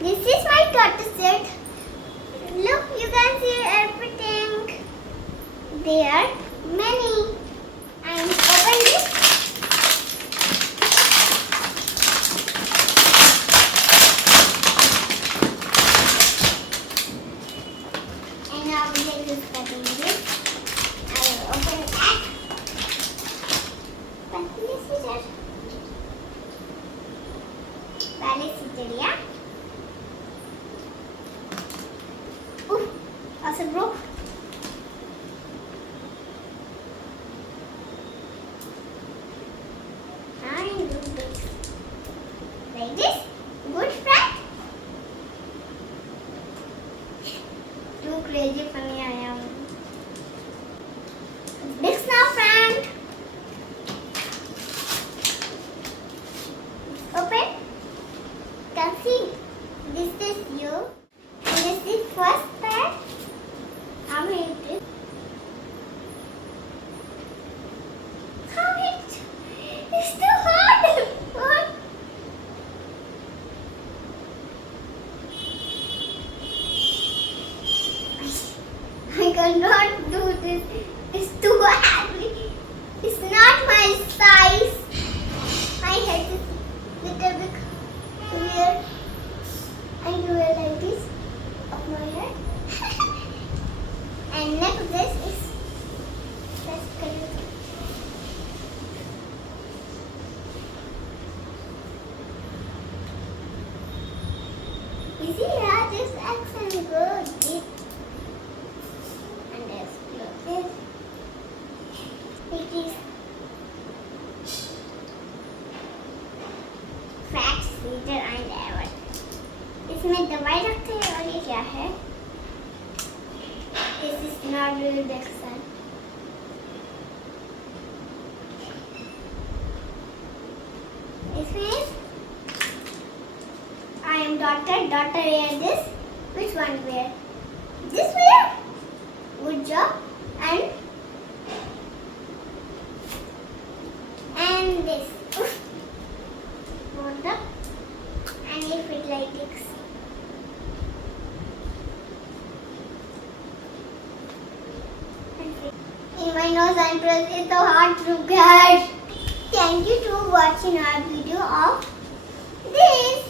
This is my tortoise set. Look, you can see everything. There are many. And open this. And now we take this cutting this. I will open that. पहले scissor. पहले scissor या. Also broke. I do this like this. Good friend. Too crazy funny I am. Next now friend. Open. Can see. This is you. And this is first pair. How many it is? How it? It's too hard. What? I cannot do this. It's too heavy. It's not my size. My head is little bit weird. I do it like this of my head. And next this is let's cut it. You see how this accent goes deep. And let's do this. It is fat cedar and ever. इसमें दवाई रखते हैं और ये क्या है? This is not really big sun. This means I am daughter. Daughter wear this. Which one wear? This wear. Good job. And this. Oof. Hold up. And if it like this. In my nose and press it's so hard to get. Thank you for watching our video of this.